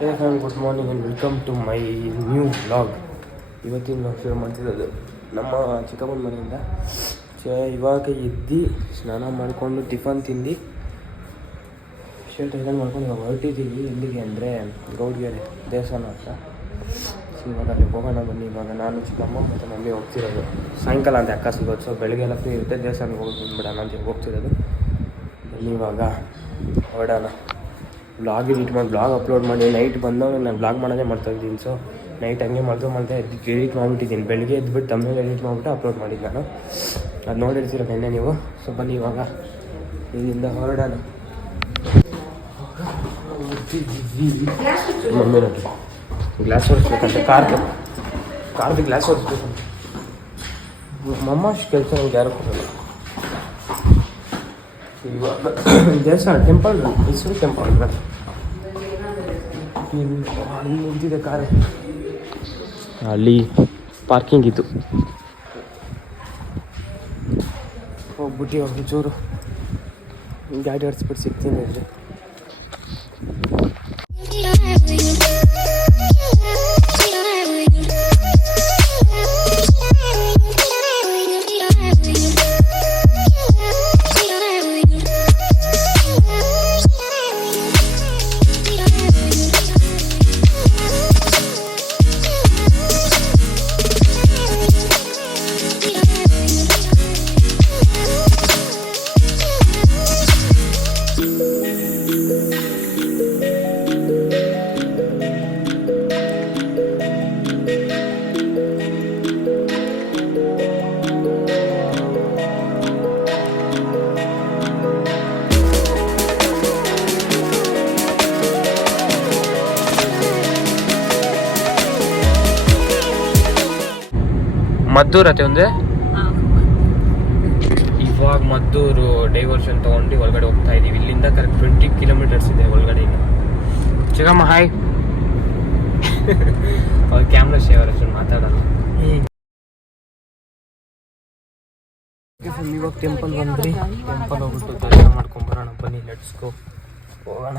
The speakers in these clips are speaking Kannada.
Hey fam, good morning and welcome to my new vlog. ಇವತ್ತಿನ ನಾವು ಶುರು ಮಾಡ್ತಿರೋದು ನಮ್ಮ ಚಿಕ್ಕಮ್ಮನ ಮನೆಯಿಂದ. ಇವಾಗ ಎದ್ದು ಸ್ನಾನ ಮಾಡಿಕೊಂಡು ಟಿಫನ್ ತಿಂದು ಶರ್ಟ್ ಐರನ್ ಮಾಡ್ಕೊಂಡು ಇವಾಗ ಹೊರಟಿದ್ದೀವಿ. ಎಲ್ಲಿಗೆ ಅಂದರೆ ಗೌಡ್ಗೆರೆ ದೇವಸ್ಥಾನ ಅಂತ. ಇವಾಗ ಅಲ್ಲಿ ಹೋಗೋಣ ಬನ್ನಿ. ಇವಾಗ ನಾನು ಚಿಕ್ಕಮ್ಮ ಮತ್ತು ಮಮ್ಮಿ ಹೋಗ್ತಿರೋದು. ಸಾಯಂಕಾಲ ಅಂತ ಅಕ್ಕ ಸಿಗೋದು, ಸೊ ಬೆಳಗ್ಗೆ ಎಲ್ಲ ಫ್ರೀ ಇರುತ್ತೆ, ದೇವಸ್ಥಾನಕ್ಕೆ ಹೋಗಿ ಬಂದುಬಿಡೋಣ ಅಂತ ಹೋಗ್ತಿರೋದು. ಬನ್ನಿ ಇವಾಗ ಹೊರಡೋಣ. ಬ್ಲಾಗ್ ಎಡಿಟ್ ಮಾಡಿ ಬ್ಲಾಗ್ ಅಪ್ಲೋಡ್ ಮಾಡಿ ನೈಟ್ ಬಂದವಾಗ ನಾನು ಬ್ಲಾಗ್ ಮಾಡೋದೇ ಮಾಡ್ತಾಯಿದ್ದೀನಿ. ಸೊ ನೈಟ್ ಹಂಗೆ ಮಾಡಿದೆ ಎಡಿಟ್ ಮಾಡಿಬಿಟ್ಟಿದ್ದೀನಿ. ಬೆಳಗ್ಗೆ ಎದ್ಬಿಟ್ಟು ತಮ್ಮಲ್ಲಿ ಎಡಿಟ್ ಮಾಡಿಬಿಟ್ಟು ಅಪ್ಲೋಡ್ ಮಾಡಿದ್ದು ನಾನು. ಅದು ನೋಡಿರ್ತೀರ ನೆನ್ನೆ ನೀವು. ಸೊ ಬನ್ನಿ ಇವಾಗ ಇಲ್ಲಿಂದ ಹೊರಡೋಣ. ಮಮ್ಮಿ ನೋಡಿ ಗ್ಲಾಸ್ ಹೊರಿಸ್ಬೇಕಂತೆ, ಕಾರ್ದು ಗ್ಲಾಸ್ ಹೊರಿಸ್ಬೇಕಂತ. ಮಮ್ಮ ಅಷ್ಟು ಕೆಲಸ ನನಗೆ ಯಾರು ಕೊಡೋಲ್ಲ. ಇವಾಗ ದೇವಸ್ಥಾನ ಟೆಂಪಲ್ ಮೈಸೂರು ಟೆಂಪಲ್ ಅಲ್ಲಿ ನಿಂತಿದೆ ಕಾರ್. ಅಲ್ಲಿ ಪಾರ್ಕಿಂಗ್ ಇತ್ತು. ಹೋಗ್ಬಿಟ್ಟು ಅವ್ರಿಗೆ ಚೂರು ಗಾಡಿ ಆಡಿಸ್ಬಿಟ್ಟು ಸಿಗ್ತೀನಿ ಅಲ್ಲಿ. ಮದ್ದೂರು ಅತ್ತೆ ಒಂದೇ. ಇವಾಗ ಮದ್ದೂರು ಡೈವರ್ಷನ್ ತೊಗೊಂಡು ಒಳಗಡೆ ಹೋಗ್ತಾ ಇದ್ದೀವಿ. ಇಲ್ಲಿಂದ ಕರೆಕ್ಟ್ 20 ಕಿಲೋಮೀಟರ್ಸ್ ಇದೆ ಒಳಗಡೆ. ಇನ್ನು ಚಿಕ್ಕಮ್ಮ ಹಾಯ್. ಅವ್ರ ಕ್ಯಾಮ್ರಾ ಶೇವರ್ ಅಷ್ಟು ಮಾತಾಡೋಣ. ಇವಾಗ ಟೆಂಪಲ್ ಬಂದ್ರಿ. ಟೆಂಪಲ್ ಹೋಗ್ಬಿಟ್ಟು ದರ್ಶನ ಮಾಡ್ಕೊಂಬರೋಣ ಬನ್ನಿ. ಲೆಟ್ಸ್ ಗೋ, ಹೋಗೋಣ.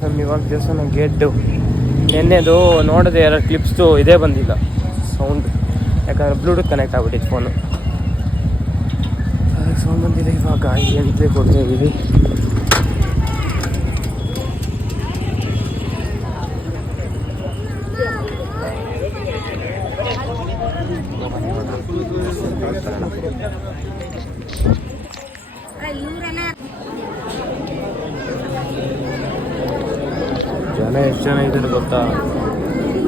ನಮ್ಮ ಇವಾಗ ದೇವಸ್ಥಾನ ಗೇಟು ನೆನ್ನೆದು ನೋಡಿದೆ, 2 ಕ್ಲಿಪ್ಸ್ದು ಇದೇ ಬಂದಿಲ್ಲ ಸೌಂಡ್. ಯಾಕಂದರೆ ಬ್ಲೂಟೂತ್ ಕನೆಕ್ಟ್ ಆಗ್ಬಿಟ್ಟಿತ್ತು ಫೋನು, ಅದಕ್ಕೆ ಸೌಂಡ್ ಬಂದಿದೆ. ಇವಾಗ ಎಂಟ್ರಿ ಕೊಡ್ತಾ ಇದ್ದೀವಿ. ಜನ ಎಷ್ಟು ಜನ ಇದ್ದಾರೆ ಗೊತ್ತಾ?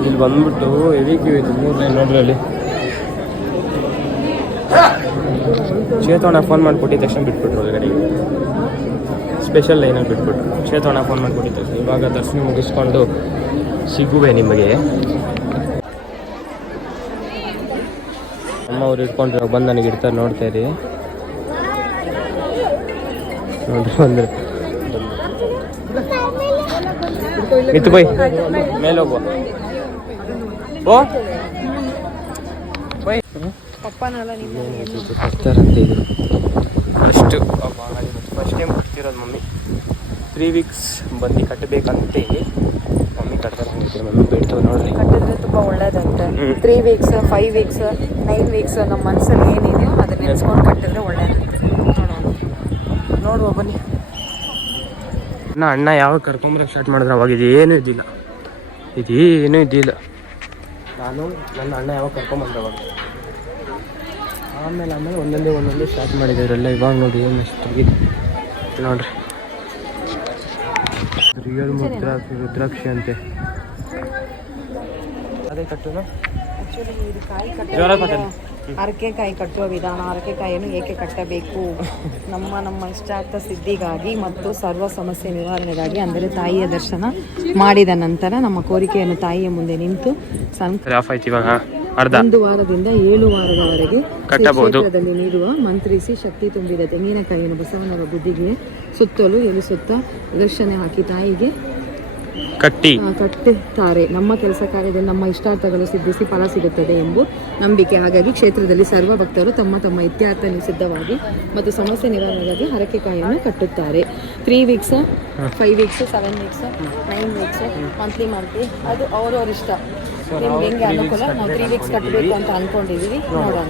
ಇಲ್ಲಿ ಬಂದ್ಬಿಟ್ಟು ಹೆವಿ ಕ್ಯೂ ಇದೆ. 3 ಲೈನ್ ನೋಡ್ರಿ ಅಲ್ಲಿ. ಚೇತೋಣ ಫೋನ್ ಮಾಡಿಕೊಟ್ಟಿದ್ದ ತಕ್ಷಣ ಬಿಟ್ಬಿಟ್ರು ಒಳಗಡೆ. ಸ್ಪೆಷಲ್ ಲೈನಲ್ಲಿ ಬಿಟ್ಬಿಟ್ರು. ಚೇತೋಣ ಫೋನ್ ಮಾಡಿಕೊಟ್ಟಿದ್ದ ತಕ್ಷಣ ಇವಾಗ ದರ್ಶನ ಮುಗಿಸ್ಕೊಂಡು ಸಿಗುವೆ ನಿಮಗೆ. ಅಮ್ಮ ಅವ್ರು ಇಟ್ಕೊಂಡ್ರೆ ಬಂದು ನನಗೆ ಇಡ್ತಾರೆ, ನೋಡ್ತಾ ಇರಿ. ನೋಡ್ರಿ ಬಂದ್ರೆ ಇತ್ತು ಬೈ ಮೇಲೆ ಹೋಗುವ. ಓ ಬೈ ಕಟ್ತಾರಂತೆ ಇದು ಅಷ್ಟು. ಫಸ್ಟ್ ಟೈಮ್ ಕಟ್ತಿರೋದು ಮಮ್ಮಿ. 3 ವೀಕ್ಸ್ ಬಂದು ಕಟ್ಟಬೇಕಂತೆ ಮಮ್ಮಿ ಕಟ್ತಾರೆ. ಮಮ್ಮಿ ಬಿಡ್ತವೆ ನೋಡ್ರಿ. ಕಟ್ಟಿದ್ರೆ ತುಂಬ ಒಳ್ಳೇದಂತೆ. 3 ವೀಕ್ಸ್ 5 ವೀಕ್ಸ್ 9 ವೀಕ್ಸ್ ನಮ್ಮ ಮನಸ್ಸಲ್ಲಿ ಏನಿದೆಯೋ ಅದನ್ನ ನೆನೆಸ್ಕೊಂಡು ಕಟ್ಟಿದ್ರೆ ಒಳ್ಳೇದಂತೆ. ನೋಡುವ ಬನ್ನಿ. ಅಣ್ಣ ಯಾವಾಗ ಕರ್ಕೊಂಬರಕ್ಕೆ ಸ್ಟಾರ್ಟ್ ಮಾಡಿದ್ರೆ ಅವಾಗ ಇದೇನೂ ಇದ್ದಿಲ್ಲ. ನಾನು ನನ್ನ ಅಣ್ಣ ಯಾವಾಗ ಕರ್ಕೊಂಬಂದ್ರೆ ಅವಾಗ. ಆಮೇಲೆ ಒಂದೊಂದೇ ಸ್ಟಾರ್ಟ್ ಮಾಡಿದ್ದಾರೆಲ್ಲ. ಇವಾಗ ನೋಡಿ ಏನು ಎಷ್ಟಾಗಿದೆ ನೋಡ್ರಿ. ರಿಯಲ್ ರುದ್ರಾಕ್ಷಿ ಅಂತೆ. ಅದೇ ಕಟ್ಟೋದು ಅರಕೆಕಾಯಿ ಕಟ್ಟುವ ವಿಧಾನ. ಅರಕೆಕಾಯಿಯನ್ನು ಏಕೆ ಕಟ್ಟಬೇಕು? ನಮ್ಮ ಇಷ್ಟಾರ್ಥ ಸಿದ್ಧಿಗಾಗಿ ಮತ್ತು ಸರ್ವ ಸಮಸ್ಯೆ ನಿವಾರಣೆಗಾಗಿ. ಅಂದರೆ ತಾಯಿಯ ದರ್ಶನ ಮಾಡಿದ ನಂತರ ನಮ್ಮ ಕೋರಿಕೆಯನ್ನು ತಾಯಿಯ ಮುಂದೆ ನಿಂತು 1 ವಾರದಿಂದ 7 ವಾರದವರೆಗೆ ಕ್ಷೇತ್ರದಲ್ಲಿ ನೀಡುವ ಮಂತ್ರಿಸಿ ಶಕ್ತಿ ತುಂಬಿದ ತೆಂಗಿನಕಾಯಿಯನ್ನು ಬಸವನವರ ಬುದ್ಧಿಗೆ ಸುತ್ತಲೂ ಎಲಿಸುತ್ತಾ ಪ್ರದಕ್ಷಿಣೆ ಹಾಕಿ ತಾಯಿಗೆ ಕಟ್ಟುತ್ತಾರೆ. ನಮ್ಮ ಕೆಲಸ ಕಾರ್ಯದಲ್ಲಿ ನಮ್ಮ ಇಷ್ಟಾರ್ಥಗಳು ಸಿದ್ಧಿಸಿ ಫಲ ಸಿಗುತ್ತದೆ ಎಂಬ ನಂಬಿಕೆ. ಹಾಗಾಗಿ ಕ್ಷೇತ್ರದಲ್ಲಿ ಸರ್ವ ಭಕ್ತರು ತಮ್ಮ ತಮ್ಮ ಇತ್ಯಾರ್ಥ ಸಿದ್ಧವಾಗಿ ಮತ್ತು ಸಮಸ್ಯೆ ನಿವಾರಣೆಗಾಗಿ ಹರಕೆಕಾಯನ್ನು ಕಟ್ಟುತ್ತಾರೆ. 3 weeks, 5 weeks, 7 weeks, 9 weeks, monthly ಅದು ಅವ್ರವ್ರ ಇಷ್ಟ. ನಿಮ್ಗೆ ಹೆಂಗೆ ಅನುಕೂಲ. ನಾವು 3 weeks ಕಟ್ಟಬೇಕು ಅಂತ ಅಂದ್ಕೊಂಡಿದ್ದೀವಿ. ನೋಡೋಣ.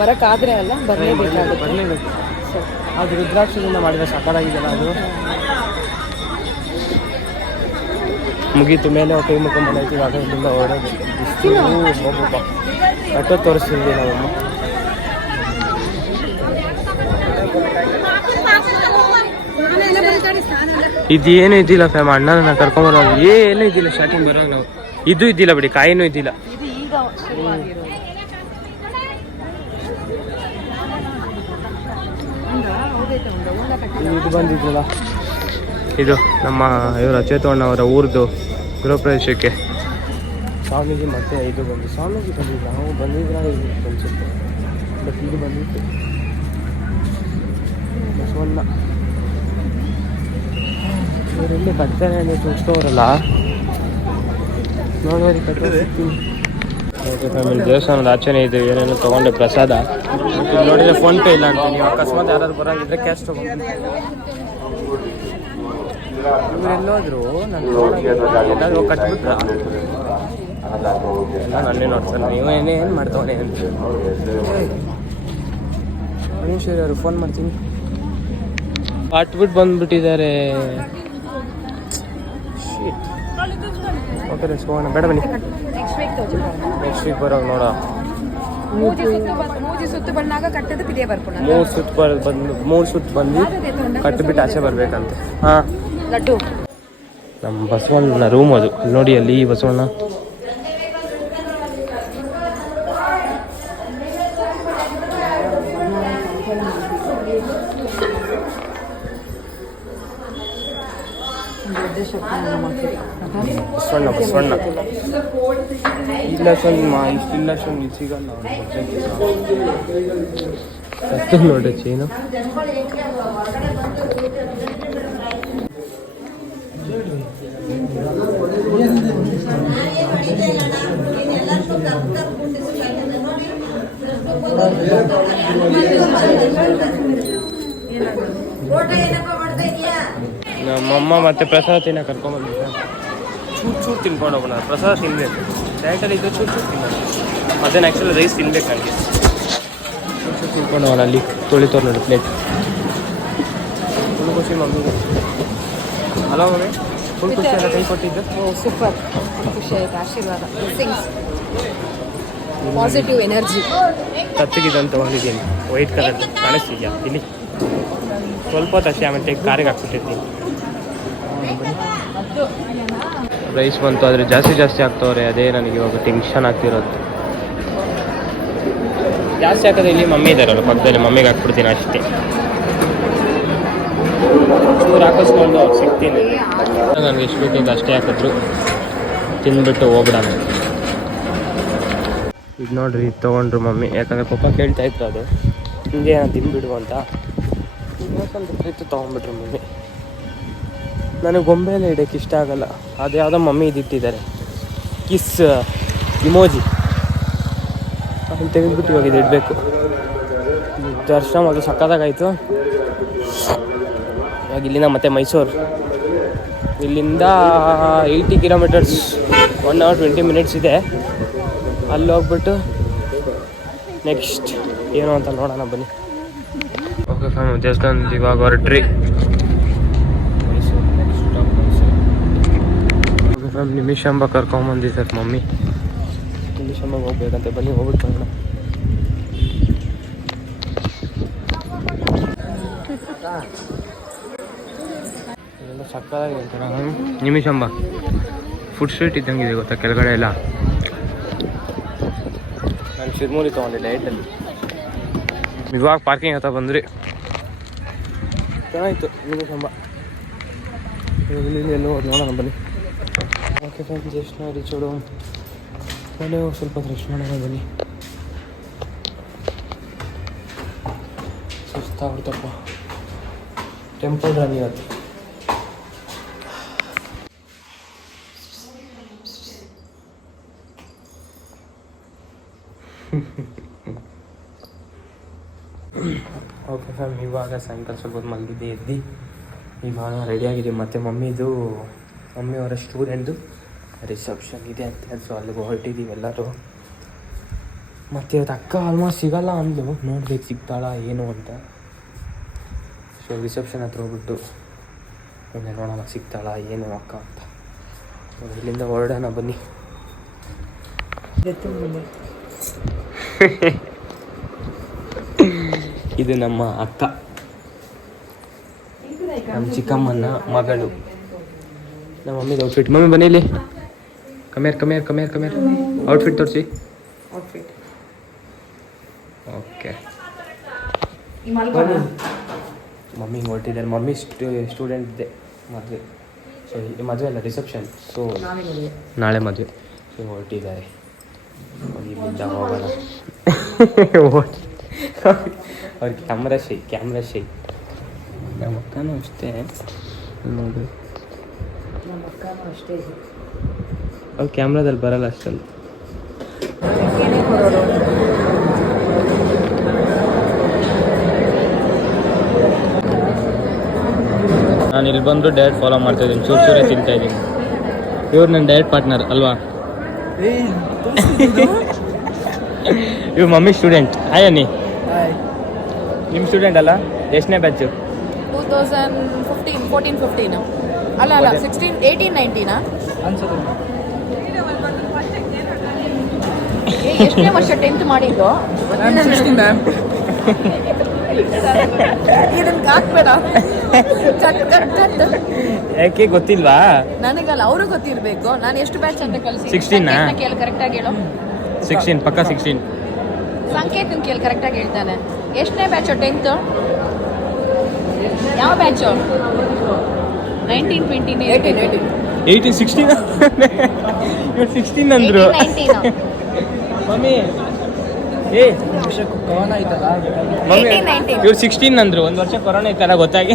ಬರೋಕ್ಕಾದ್ರೆ ಅಲ್ಲ, ಬರಲೇಬೇಕಾಗುತ್ತೆ. ಅದು ರುದ್ರಾಕ್ಷದಿಂದ ಮಾಡಿದ್ರೆ ಸಕ್ಕತ್ತಾಗಿದೆಯಲ್ಲ ಅದು. ಮುಗೀತು ಮೇಲೆ ಕೈ ಮುಖಂಬಂದೈತಿ. ಅದರಿಂದ ಹೊರಗೆ ಹೋಗಪ್ಪ ಅಟ್ಟೋ ತೋರಿಸ್ತಿದ್ವಿ ನಾವಮ್ಮ. ಇದೇನು ಇದ್ದಿಲ್ಲ ಫ್ಯಾಮ್. ಅಣ್ಣನ ಕರ್ಕೊಂಬರೋದು ಏನೂ ಇದ್ದಿಲ್ಲ. ಸ್ಟಾರ್ಟಿಂಗ್ ಬರೋದು ನಾವು ಇದು ಇದ್ದಿಲ್ಲ ಬಿಡಿ, ಕಾಯಿನೂ ಇದ್ದಿಲ್ಲ. ಇದು ಬಂದಿದ್ರಲ್ಲ, ಇದು ನಮ್ಮ ಇವರು ಚೇತವಣ್ಣವರ ಊರ್ದು ಗೃಹ ಪ್ರವೇಶಕ್ಕೆ ಸ್ವಾಮೀಜಿ ಮತ್ತೆ ಇದು ಬಂದು ಸ್ವಾಮೀಜಿ ಬಂದಿದ್ರು. ನಾವು ಬಂದಿದ್ರೆ ಅನ್ಸುತ್ತೆ, ಬಟ್ ಇದು ಬಂದಿತ್ತು ಬಸವಣ್ಣ. ಇವರೆಲ್ಲಿ ಕಟ್ತಾರೆ ಅಂದರೆ ತೋರಿಸ್ತವ್ರಲ್ಲ, ನೋಡಿ ಕಟ್ಟೋದು. ಫ್ಯಾಮಿಲಿ ದೇವಸ್ಥಾನದ ಆಚೆನೇ ಇದು. ಏನೇನು ತೊಗೊಂಡೆ ಪ್ರಸಾದ. ನೋಡಿದ್ರೆ ಫೋನ್ ಪೇ ಇಲ್ಲ ಅಂತ. ನೀವು ಅಕಸ್ಮಾತ್ ಯಾರಾದ್ರು ಬರೋಂಗಿದ್ರೆ ಕ್ಯಾಶ್ ತೊಗೊಂಡು ಎಲ್ಲೋದ್ರು ನಾನು ಕಟ್ಬಿಟ್ರ ಎಲ್ಲ ನನ್ನೇ ನೋಡ್ತಾರೆ. ನೀವು ಏನು ಮಾಡ್ತವನೆ ಅಂತ ಮನುಷ್ಯರು ಅವರು ಫೋನ್ ಮಾಡ್ತೀನಿ. ಕಟ್ಬಿಟ್ಟು ಬಂದ್ಬಿಟ್ಟಿದ್ದಾರೆ. ಓಕೆ ರೆಸ್ ಹೋಗೋಣ. ಬೇಡ ಬನ್ನಿ, ನೆಕ್ಸ್ಟ್ ವೀಕ್ ಬರೋದು ನೋಡ. 3 ಸುತ್ತು ಬಂದಾಗ ಕಟ್ಟೋದು ಪಿಡಿಯ ಬರ್ಕೊಂಡು 3 ಸುತ್ತು ಬಂದು ಕಟ್ಟಿಬಿಟ್ಟು ಆಚೆ ಬರ್ಬೇಕಂತೆ. ಹಾಂ, ಲಡ್ಡು ನಮ್ಮ ಬಸವಣ್ಣನ ರೂಮ್ ಅದು. ನೋಡಿ ಅಲ್ಲಿ ಬಸವಣ್ಣ. ಬಸವಣ್ಣ ಇಲ್ಲ ಇಷ್ಟಿಲ್ಲ ಇಲ್ಲಿ ಸಿಗಲ್ಲ. ನೋಡ್ರಿ ಚೇನು. ನಮ್ಮಮ್ಮ ಮತ್ತೆ ಪ್ರಸಾದ ತಿನ್ನೋ ಕರ್ಕೊಂಡ್ಬಂದಿದ್ದೆ. ಚೂರು ತಿನ್ಕೊಂಡು ಹೋಗೋಣ. ಪ್ರಸಾದ ತಿನ್ಬೇಕು. ಡೈರೆಕ್ಟಲ್ಲಿ ಇದು ಚೂರು ತಿನ್ನೋಣ. ಅದೇನು ಆ್ಯಕ್ಚುಲಿ ರೈಸ್ ತಿನ್ಬೇಕು ನನಗೆ. ಚೂರು ತಿನ್ಕೊಂಡು ಹೋಗೋಣ. ಅಲ್ಲಿ ತೊಳಿತೋರು ನೋಡಿ ಪ್ಲೇಟ್. ಫುಲ್ ಖುಷಿ ಮಮ್ಮಿಗೆ. ಹಲೋ ಮಮ್ಮಿ, ಫುಲ್ ಖುಷಿ ಎಲ್ಲ ಕೈ ಕೊಟ್ಟಿದ್ದು. ಸೂಪರ್, ಖುಷಿ ಆಯ್ತು. ಆಶೀರ್ವಾದ, ಪಾಸಿಟಿವ್ ಎನರ್ಜಿ. ಕತ್ತಿಗಿದಂತ ತೊಗೊಂಡಿದ್ದೀನಿ. ವೈಟ್ ಕಲರ್ ಕಾಣಿಸ್ತಿದ್ಯಾ ಇಲ್ಲಿ? ಸ್ವಲ್ಪ ಹೊತ್ತು ಅಷ್ಟೇ, ಆಮೇಲೆ ಕಾರಿಗೆ ಹಾಕ್ಬಿಟ್ಟಿರ್ತೀನಿ. ರೈಸ್ ಬಂತು, ಆದರೆ ಜಾಸ್ತಿ ಆಗ್ತವ್ರೆ. ಅದೇ ನನಗೆ ಇವಾಗ ಟೆನ್ಷನ್ ಆಗ್ತಿರೋದು. ಜಾಸ್ತಿ ಹಾಕೋದು ಇಲ್ಲಿ ಮಮ್ಮಿ ಇದ್ದಾರಲ್ಲ ಪಕ್ಕದಲ್ಲಿ, ಮಮ್ಮಿಗೆ ಹಾಕ್ಬಿಡ್ತೀನಿ ಅಷ್ಟೇ. ಚೂರು ಹಾಕಿಸ್ಕೊಂಡು ಅವ್ರು ಸಿಗ್ತೀನಿ. ನನಗೆ ಎಷ್ಟು ಬೇಕಂತ ಅಷ್ಟೇ ಹಾಕಿದ್ರು. ತಿಂದ್ಬಿಟ್ಟು ಹೋಗ್ಬಿಡೋಣ. ಇದು ನೋಡ್ರಿ, ಇದು ತೊಗೊಂಡ್ರು ಮಮ್ಮಿ. ಯಾಕಂದರೆ ಪಪ್ಪ ಕೇಳ್ತಾ ಇತ್ತು ಅದು ಹಿಂಗೆ ತಿಂದ್ಬಿಡು ಅಂತ. ಇತ್ತು ತೊಗೊಂಡ್ಬಿಟ್ರು ಮಮ್ಮಿ. ನನಗೆ ಗೊಂಬೆಯಲ್ಲೇ ಇಡೋಕ್ಕೆ ಇಷ್ಟ ಆಗಲ್ಲ. ಅದು ಯಾವುದೋ ಮಮ್ಮಿ ಇದಿಟ್ಟಿದ್ದಾರೆ, ಕಿಸ್ ಇಮೋಜಿ. ಅದನ್ನು ತೆಗೆದುಬಿಟ್ಟು ಇವಾಗ ಇದು ಇಡಬೇಕು. ದರ್ಶನ ಅದು ಸಕ್ಕತ್ತಾಗಾಯಿತು. ಇವಾಗ ಇಲ್ಲಿಂದ ಮತ್ತೆ ಮೈಸೂರು. ಇಲ್ಲಿಂದ 80 kilometers, 1 hour 20 minutes ಇದೆ. ಅಲ್ಲಿ ಹೋಗ್ಬಿಟ್ಟು ನೆಕ್ಸ್ಟ್ ಏನು ಅಂತ ನೋಡೋಣ ಬನ್ನಿ. ಓಕೆ ಫ್ಯಾಮ್, ದೇವಸ್ಥಾನದ ಇವಾಗ ಹೊರಟ್ರಿ. ಓಕೆ ಫ್ಯಾಮ್, ನಿಮಿಷಂಬ ಕರ್ಕೊಂಬಂದಿದ್ದಾರೆ ಮಮ್ಮಿ. ನಿಮಿಷಂಬಗೆ ಹೋಗ್ಬೇಕಂತೆ. ಬನ್ನಿ ಹೋಗ್ಬಿಟ್ಟು ಬರೋಣ. ಇದೆಲ್ಲ ಸಕ್ಕತ್ತಾಗಿದೆ ಅಂತ. ನಿಮಿಷಂಬ ಫುಡ್ ಸ್ಟ್ರೀಟ್ ಇದ್ದಂಗಿದೆ ಗೊತ್ತಾ ಕೆಳಗಡೆ ಎಲ್ಲ. ನಾನು ಶಿರ್ಮೂಲಿ ತೊಗೊಂಡಿದ್ದೆ ಲೈಟಲ್ಲಿ. ಇವಾಗ ಪಾರ್ಕಿಂಗ್ ಹತ್ರ ಬಂದ್ರಿ. ಚೆನ್ನಾಗಿತ್ತು ನಿಮಿಷಂಬ. ಇಲ್ಲಿ ಎಲ್ಲೋ ನೋಡೋಣ ಬನ್ನಿ. ಓಕೆ ಫ್ರೆಂಡ್ಸ್, ಜಸ್ಟ್ ರೀಚ್ ಹೊಡು. ಮನೆ ಹೋಗಿ ಸ್ವಲ್ಪ ಫ್ರೆಶ್ ಮಾಡೋಣ ಬನ್ನಿ. ಸುಸ್ತಾಗ್ಬಿಡ್ತಪ್ಪ. ಟೆಂಪಲ್ ರನ್ ಇವತ್ತು. ಇವಾಗ ಸಾಯಂಕಾಲ ಸ್ವಲ್ಪ ಹೊತ್ತು ಮಲಗಿದ್ದೆ ಎದ್ದು ಇವಾಗ ರೆಡಿಯಾಗಿದ್ದೀವಿ. ಮತ್ತು ಮಮ್ಮಿಯವರ ಸ್ಟೂಡೆಂಟ್ದು ರಿಸೆಪ್ಷನ್ ಇದೆ ಅಂತ ಸೊ ಅಲ್ಲಿಗೆ ಹೊರಟಿದ್ದೀವಿ ಎಲ್ಲರೂ. ಮತ್ತು ಇವತ್ತು ಅಕ್ಕ ಆಲ್ಮೋಸ್ಟ್ ಸಿಗಲ್ಲ ಅಂದು ನೋಡ್ಬೇಕು ಸಿಗ್ತಾಳ ಏನು ಅಂತ. ಸೊ ರಿಸೆಪ್ಷನ್ ಹತ್ರ ಹೋಗ್ಬಿಟ್ಟು ಒಮ್ಮೆ ನೋಡೋಣ ಸಿಗ್ತಾಳ ಏನು ಅಕ್ಕ ಅಂತ. ಇಲ್ಲಿಂದ ಹೊರಡೋಣ ಬನ್ನಿ. ಇದು ನಮ್ಮ ಅಕ್ಕ, ನಮ್ಮ ಚಿಕ್ಕಮ್ಮನ ಮಗಳು. ನಮ್ಮ ಮಮ್ಮಿದು ಔಟ್ಫಿಟ್. ಮಮ್ಮಿ ಬನ್ನಿಲಿ, ಕಮ್ಯಾರ್ ಔಟ್ಫಿಟ್ ತೋರಿಸಿ. ಓಕೆ ಮಮ್ಮಿ ಹೊರಟಿದ್ದಾರೆ. ಮಮ್ಮಿ ಸ್ಟೂಡೆಂಟ್ ಇದೆ ಮದುವೆ. ಸೊ ಮದುವೆ ಅಲ್ಲ ರಿಸೆಪ್ಷನ್. ಸೊ ನಾಳೆ ಮದುವೆ. ಸೊ ಹೊರಟಿದ್ದಾರೆ. ಇಲ್ಲಿಂದ ಹೋಗೋಣ. ಅವ್ರ ಕ್ಯಾಮ್ರಾ ಶೈ. ನಮ್ಮ ಅಕ್ಕನೂ ಅಷ್ಟೇ ನೋಡಿ. ಅವ್ರು ಕ್ಯಾಮ್ರಾದಲ್ಲಿ ಬರಲ್ಲ ಅಷ್ಟಲ್ಲ. ನಾನು ಇಲ್ಲಿ ಬಂದು ಡಯಟ್ ಫಾಲೋ ಮಾಡ್ತಾ ಇದ್ದೀನಿ. ಚೂರೇ ತಿಂತಾ ಇದ್ದೀನಿ. ಇವ್ರು ನನ್ನ ಡಯಟ್ ಪಾರ್ಟ್ನರ್ ಅಲ್ವಾ? ಇವ್ ಮಮ್ಮಿ ಸ್ಟೂಡೆಂಟ್. ಹಾಯ್ ಅನ್ನಿ. ನಿಮ್ಮ ಸ್ಟೂಡೆಂಟ್ ಅಲ್ಲ? ಎಷ್ಟನೇ ಬ್ಯಾಚು? 2014-15 ಅಲ್ಲ 16-18-19 ಎಷ್ಟನೇ ವರ್ಷ 10th ಮಾಡಿದ್ದು? ಇದನ್ನ ಹಾಕ್ಬೇಡ. ಯಾಕೆ ಗೊತ್ತಿಲ್ವಾ? ನನಗಲ್ಲ, ಅವರು ಗೊತ್ತಿರ್ಬೇಕು. ನಾನು ಎಷ್ಟು ಬ್ಯಾಚ್ ಅಂತ ಕಳಿಸಿ. 16 ಕೇಳಿ ಕರೆಕ್ಟಾಗಿ ಹೇಳು. 16 ಪಕ್ಕ 16. ಸಂಕೇತನ ಕೇಳಿ ಕರೆಕ್ಟಾಗಿ ಹೇಳ್ತಾನೆ. ಎಷ್ಟನೇ ಬ್ಯಾಚು 10th? ಯಾವ ಬ್ಯಾಚು? 19-20 18 16 ಇವ್ರು 16 ಅಂದ್ರು. 19 ಮಮ್ಮಿ ಕೊರೋನಾ ಐತಲ್ಲ, ಇವ್ರು 16 ಅಂದ್ರು. ಒಂದು ವರ್ಷ ಕೊರೋನಾ ಇತ್ತಲ್ಲ ಗೊತ್ತಾಗಿ.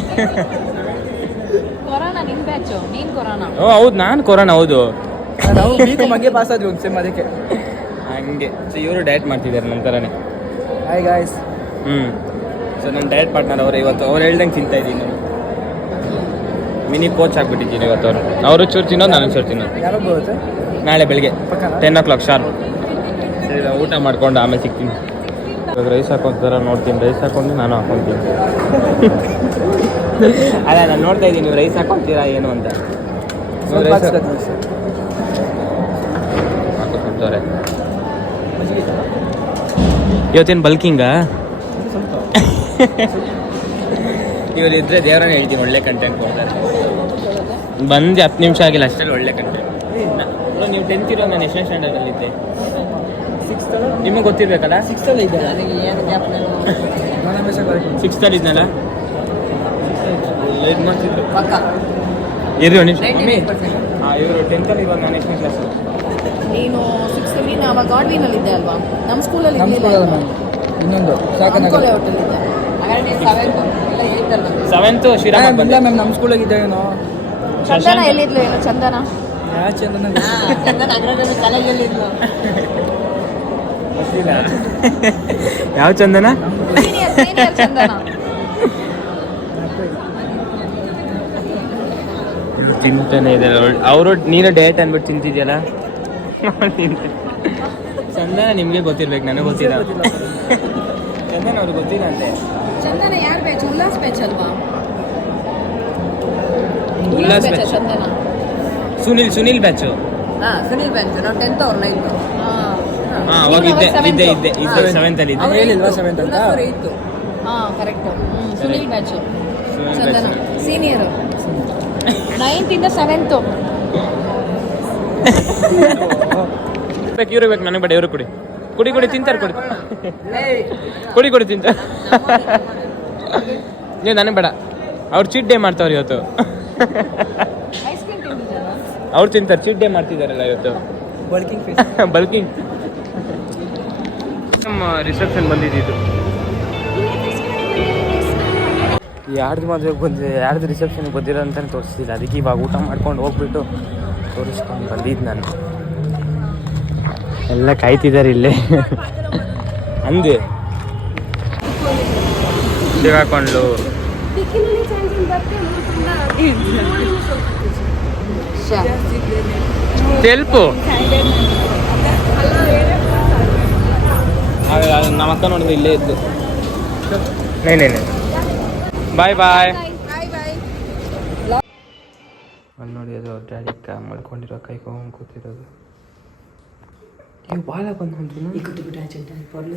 ಕೊರೋನಾ ನಿನ್ ಬ್ಯಾಚು, ನೀನ್ ಕೊರೋನಾ. ಓ ಹೌದು, ನಾನು ಕೊರೋನಾ. ಹೌದು, ನಾವು ಬಿಕಾಮ್ಗೆ ಪಾಸ್ ಆದ್ವಿ ಒಂದು ಸೆಮ್. ಅದಕ್ಕೆ ಹಂಗೆ. ಸೊ ಇವರು ಡಯಟ್ ಮಾಡ್ತಿದ್ದಾರೆ ನಂತರನೇ. Hi guys. ಸೊ ನನ್ನ ಡಯಟ್ ಪಾರ್ಟ್ನರ್ ಅವರು. ಇವತ್ತು ಅವ್ರು ಹೇಳ್ದಂಗೆ ತಿಂತಾ ಇದ್ದೀನಿ. ಮಿನಿ ಕೋಚ್ ಆಗ್ಬಿಟ್ಟಿದ್ದೀನಿ ಇವತ್ತು. ಅವರು ಚೂರು ತಿನ್ನೋದು, ನಾನು ಚೂರು ತಿನ್ನೋದು. ಯಾರೋ ಬರುತ್ತೆ ನಾಳೆ ಬೆಳಿಗ್ಗೆ ಪಕ್ಕನಾ? 10 o'clock ಶಾರ್ಪ್. ಸರಿ, ಊಟ ಮಾಡ್ಕೊಂಡು ಆಮೇಲೆ ಸಿಗ್ತೀನಿ. ಇವಾಗ ರೈಸ್ ಹಾಕೋತಾರ ನೋಡ್ತೀನಿ. ರೈಸ್ ಹಾಕೊಂಡು ನಾನು ಹಾಕೊತೀನಿ. ಅಲ್ಲ, ನಾನು ನೋಡ್ತಾ ಇದ್ದೀನಿ ನೀವು ರೈಸ್ ಹಾಕೊತೀರಾ ಏನು ಅಂತ. ಹಾಕೋತಾರೆ. ಇವತ್ತೇನು ಬಲ್ಕಿಂಗಾ? ಇವರು ಇದ್ರೆ ದೇವರನ್ನ ಹೇಳ್ತೀನಿ ಒಳ್ಳೆ ಕಂಟೆಂಟ್ ಕೊಡ್ತಾರೆ. ಬಂದು 10 ನಿಮಿಷ ಆಗಿಲ್ಲ ಅಷ್ಟೇ ಒಳ್ಳೆ ಕಂಟೆಂಟ್. ನೀವು 10th ಇರೋ, ನಾನು ಎಷ್ಟನೇ ಸ್ಟ್ಯಾಂಡರ್ಡಲ್ಲಿದ್ದೆ? ನಿಮಗೆ ಗೊತ್ತಿರ್ಬೇಕಲ್ಲ. 6th ಇದ್ದೆ. 6th ಇದ್ನಲ್ಲ. ಇದು ಮಾಡ್ತಿದ್ರು ಪಕ್ಕ ಇರಿ ಒಂದು ನಿಮಿಷ. ಇವರು 10th ಇವಾಗ ನಾನು ಎಷ್ಟನೇ ಕ್ಲಾಸ್? ನೀನು 6th ಅಲ್ಲಿ ಅವಾಗ ಗಾಡ್ವಿನಲ್ಲಿ ಇದ್ದೆ ಅಲ್ವಾ? ನಮ್ಮ ಸ್ಕೂಲಲ್ಲಿ ನಮ್ಮ ಸ್ಕೂಲಲ್ಲಿ ಇನ್ನೊಂದು ಸಾಕನಗರ ಹೋಟೆಲ್ ಇದ್ದೆ. ಹಾಗಾದ್ರೆ ನೀನು 7th ಎಲ್ಲ 8th ಅಲ್ವಾ? 7th ಶ್ರೀರಾಮ ಬಂದೆ. ಮ್ಯಾಮ್ ನಮ್ಮ ಸ್ಕೂಲಾಗ ಇದ್ದೇನೋ. ಚಂದನ ಎಲ್ಲಿದ್ಲು? ಏನು ಚಂದನ? ಯಾವ ಚಂದನ? ಚಂದನ ಅಗ್ರದಲ್ಲಿ ತಲೆಗೆಲ್ಲಿದ್ಲು. ಯಾವ ಚಂದನ? ಸೀನಿಯರ್ ಚಂದನ. ತಿಂತಾನೆ ಇದೆ ಅವರು. ನೀನು ಡಯಟ್ ಅಂದ್ಬಿಟ್ಟು ತಿಂತಿದ್ಯಲ್ಲ. ಚಂದನ ನಿಮಗೆ ಗೊತ್ತಿರ್ಬೇಕು, ನನಗೆ ಗೊತ್ತಿಲ್ಲ. ಚಂದನ ಅವ್ರಿಗೆ ಗೊತ್ತಿಲ್ಲ ಅಂತೆ. ಚಂದನ ಯಾರು ಬ್ಯಾಚ್? ಉಲ್ಲಾಸ್ ಬ್ಯಾಚ್ ಅಲ್ವಾ? Ullas batch batch. Chandana. Sunil batch. Sunil batch. ನಾವು 10th ಅವ್ರು 9th. ಅವಾಗ ಇದ್ದೆ 7th ಅಲ್ಲಿ ಇದ್ದೆ. ಹೇಳಿಲ್ವಾ 7th ಅಂತ? ಕರೆಕ್ಟ್. ಸುನಿಲ್ ಬ್ಯಾಚ್ ಚಂದನ ಸೀನಿಯರ್. 9th ಇಂದ 7th. ಇವ್ರು ಬೇಕು ನನಗೆ ಬೇಡ. ಇವರು ಕುಡಿ ತಿಂತಾರೆ. ಕುಡಿ ತಿಂತಾರೆ. ನೀವು ನನಗೆ ಬೇಡ. ಅವ್ರು ಚೀಟ್ ಡೇ ಮಾಡ್ತಾವ್ರು ಇವತ್ತು. ಐಸ್ ಕ್ರೀಮ್ ತಿಂದಿದ್ದಾರಾ? ಅವ್ರು ತಿಂತಾರೆ. ಚೀಟ್ ಡೇ ಮಾಡ್ತಿದ್ದಾರಲ್ಲ ಇವತ್ತು. ಬಲ್ಕಿಂಗ್. ನಮ್ಮ ರಿಸೆಪ್ಷನ್ ಬಂದಿದ್ದು. ಯಾರ್ದು ಮದುವೆಗೆ ಬಂದಿದೆ, ಯಾರ್ದು ರಿಸೆಪ್ಷನ್ಗೆ ಬಂದಿರೋ ಅಂತಲೇ ತೋರಿಸ್ತಿಲ್ಲ. ಅದಕ್ಕೆ ಇವಾಗ ಊಟ ಮಾಡ್ಕೊಂಡು ಹೋಗ್ಬಿಟ್ಟು ತೋರಿಸ್ಕೊಂಡು ಬಂದಿದ್ದು ನಾನು. ಎಲ್ಲ ಕಾಯ್ತಿದ್ದಾರೆ ಇಲ್ಲೇ. ಅಂದೆ ಸಿಗಾಕೊಂಡ್ಲು ತೆಲ್ಪು ನಮ್ಮ ಅಕ್ಕ ನೋಡಿದ್ರೆ ಇಲ್ಲೇ ಇದ್ದು ನೇ ಬಾಯ್ ಬಾಯ್ ಅಲ್ಲಿ ನೋಡಿ ಅದು ಡ್ಯಾಡಿ ಮಲ್ಕೊಂಡಿರೋ ಕೈ ಕೂತಿರೋದು ಇವು ಭಾಳ ಬಂದು